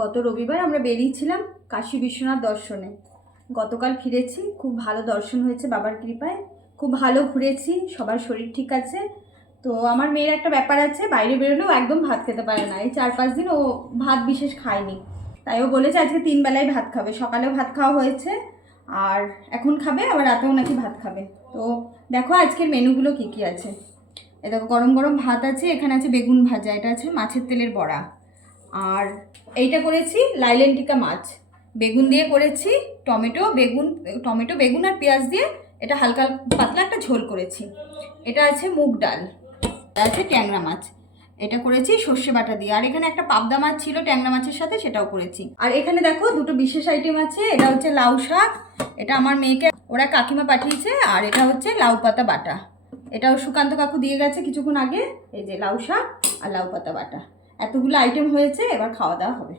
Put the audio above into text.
গত রবিবার আমরা বেরিয়েছিলাম কাশী বিশ্বনাথ দর্শনে। গতকাল ফিরেছি, খুব ভালো দর্শন হয়েছে বাবার কৃপায়, খুব ভালো ঘুরেছি, সবার শরীর ঠিক আছে। তো আমার মেয়ের একটা ব্যাপার আছে, বাইরে বেরোলেও একদম ভাত খেতে পারে না। এই 4-5 দিন ও ভাত বিশেষ খায়নি, তাই ও বলেছে আজকে 3 বেলায় ভাত খাবে। সকালেও ভাত খাওয়া হয়েছে, আর এখন খাবে, আবার রাতেও নাকি ভাত খাবে। তো দেখো আজকের মেনুগুলো কি কি আছে। এ দেখো গরম গরম ভাত আছে, এখানে আছে বেগুন ভাজা, এটা আছে মাছের তেলের বড়া, আর এইটা করেছি লাইলেন্টিকা মাছ, বেগুন দিয়ে করেছি, টমেটো বেগুন আর পেঁয়াজ দিয়ে এটা হালকা পাতলা একটা ঝোল করেছি। এটা আছে মুগ ডাল, এটা আছে ট্যাংরা মাছ, এটা করেছি সর্ষে বাটা দিয়ে। আর এখানে একটা পাবদা মাছ ছিল ট্যাংরা মাছের সাথে, সেটাও করেছি। আর এখানে দেখো দুটো বিশেষ আইটেম আছে, এটা হচ্ছে লাউ শাক, এটা আমার মেয়েকে ওরা কাকিমা পাঠিয়েছে, আর এটা হচ্ছে লাউ পাতা বাটা, এটাও সুকান্ত কাকু দিয়ে গেছে কিছুক্ষণ আগে। এই যে লাউ শাক আর লাউ পাতা বাটা, এতগুলো আইটেম হয়েছে, এবার খাওয়া দাওয়া হবে।